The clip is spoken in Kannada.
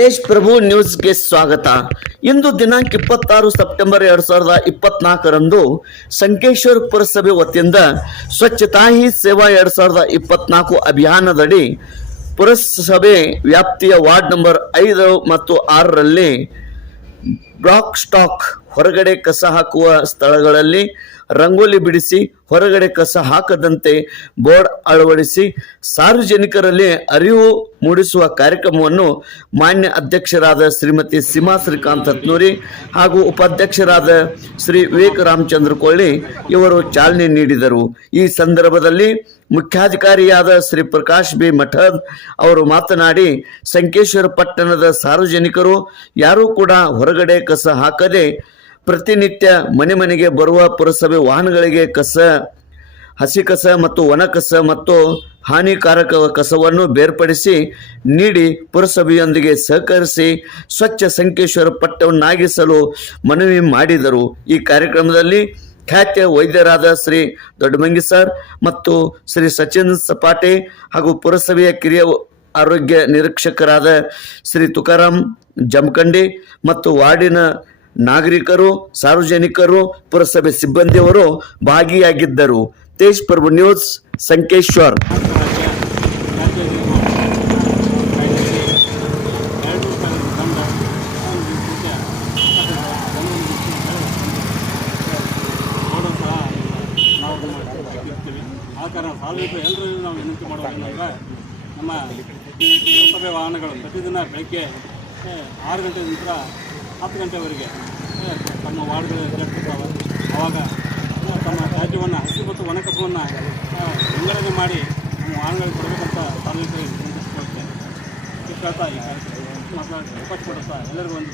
ತೇಜ್ ಪ್ರಭು ನ್ಯೂಸ್ಗೆ ಸ್ವಾಗತ. ಇಂದು ದಿನಾಂಕ 26 ಸೆಪ್ಟೆಂಬರ್ 2024ರಂದು ಸಂಕೇಶ್ವರ ಪುರಸಭೆ ವತಿಯಿಂದ ಸ್ವಚ್ಛತಾ ಹಿ ಸೇವಾ 2024 ಅಭಿಯಾನದಡಿ ಪುರಸಭೆ ವ್ಯಾಪ್ತಿಯ ವಾರ್ಡ್ ನಂಬರ್ 5 ಮತ್ತು 6ರಲ್ಲಿ ಬ್ಲಾಕ್ ಸ್ಟಾಕ್ ಹೊರಗಡೆ ಕಸ ಹಾಕುವ ಸ್ಥಳಗಳಲ್ಲಿ ರಂಗೋಲಿ ಬಿಡಿಸಿ ಹೊರಗಡೆ ಕಸ ಹಾಕದಂತೆ ಬೋರ್ಡ್ ಅಳವಡಿಸಿ ಸಾರ್ವಜನಿಕರಲ್ಲಿ ಅರಿವು ಮೂಡಿಸುವ ಕಾರ್ಯಕ್ರಮವನ್ನು ಮಾನ್ಯ ಅಧ್ಯಕ್ಷರಾದ ಶ್ರೀಮತಿ ಸೀಮಾ ಶ್ರೀಕಾಂತ್ ಹತ್ನೂರಿ ಹಾಗೂ ಉಪಾಧ್ಯಕ್ಷರಾದ ಶ್ರೀ ವಿವೇಕ ರಾಮಚಂದ್ರ ಕೊಳ್ಳಿ ಇವರು ಚಾಲನೆ ನೀಡಿದರು. ಈ ಸಂದರ್ಭದಲ್ಲಿ ಮುಖ್ಯಾಧಿಕಾರಿಯಾದ ಶ್ರೀ ಪ್ರಕಾಶ್ ಬಿ ಮಠದ್ ಅವರು ಮಾತನಾಡಿ, ಸಂಕೇಶ್ವರ ಪಟ್ಟಣದ ಸಾರ್ವಜನಿಕರು ಯಾರೂ ಕೂಡ ಹೊರಗಡೆ ಕಸ ಹಾಕದೆ ಪ್ರತಿನಿತ್ಯ ಮನೆ ಮನೆಗೆ ಬರುವ ಪುರಸಭೆ ವಾಹನಗಳಿಗೆ ಹಸಿ ಕಸ ಮತ್ತು ಒಣ ಕಸ ಮತ್ತು ಹಾನಿಕಾರಕ ಕಸವನ್ನು ಬೇರ್ಪಡಿಸಿ ನೀಡಿ ಪುರಸಭೆಯೊಂದಿಗೆ ಸಹಕರಿಸಿ ಸ್ವಚ್ಛ ಸಂಕೇಶ್ವರ ಪಟ್ಟಣವನ್ನಾಗಿಸಲು ಮನವಿ ಮಾಡಿದರು. ಈ ಕಾರ್ಯಕ್ರಮದಲ್ಲಿ ಖ್ಯಾತ ವೈದ್ಯರಾದ ಶ್ರೀ ದೊಡ್ಡಮಂಗಿ ಸರ್ ಮತ್ತು ಶ್ರೀ ಸಚಿನ್ ಸಪಾಟೆ ಹಾಗೂ ಪುರಸಭೆಯ ಕಿರಿಯ ಆರೋಗ್ಯ ನಿರೀಕ್ಷಕರಾದ ಶ್ರೀ ತುಕಾರಾಮ್ ಜಮಖಂಡಿ ಮತ್ತು ವಾರ್ಡಿನ ನಾಗರಿಕರು, ಸಾರ್ವಜನಿಕರು, ಪುರಸಭೆ ಸಿಬ್ಬಂದಿಯವರು ಭಾಗಿಯಾಗಿದ್ದರು. ತೇಜ್ ಪ್ರಭು ನ್ಯೂಸ್, ಸಂಕೇಶ್ವರ್. ಆ ಕಾರಣ ಸಾರ್ವಜನಿಕರು ಎಲ್ಲರೂ ನಾವು ವಿನಂತಿ ಮಾಡೋದೇನೆಂದರೆ, ನಮ್ಮ ಪುರಸಭೆ ವಾಹನಗಳು ಪ್ರತಿದಿನ ಬೆಳಗ್ಗೆ 6 ಗಂಟೆ ನಂತರ 10 ಗಂಟೆವರೆಗೆ ತಮ್ಮ ವಾರ್ಡ್ಗಳು ಜರುಗಿರ್ತಾವೆ. ಆವಾಗ ತಮ್ಮ ತ್ಯಾಜ್ಯವನ್ನು ಹಸಿ ಮತ್ತು ಒಣ ಕಸವನ್ನು ವಿಂಗಡಣೆ ಮಾಡಿ ನಮ್ಮ ವಾಹನಗಳಿಗೆ ಕೊಡಬೇಕಂತ ಸಾರ್ವಜನಿಕರಿಗೆ ವಿನಂತಿಸಿಕೊಳ್ತೇನೆ. ಈ ಕಾರ್ಯಕ್ರಮ ಮಾತನಾಡಿ ರಿಕ್ವೆಸ್ಟ್ ಮಾಡುತ್ತಾ ಎಲ್ಲರಿಗೂ ಒಂದು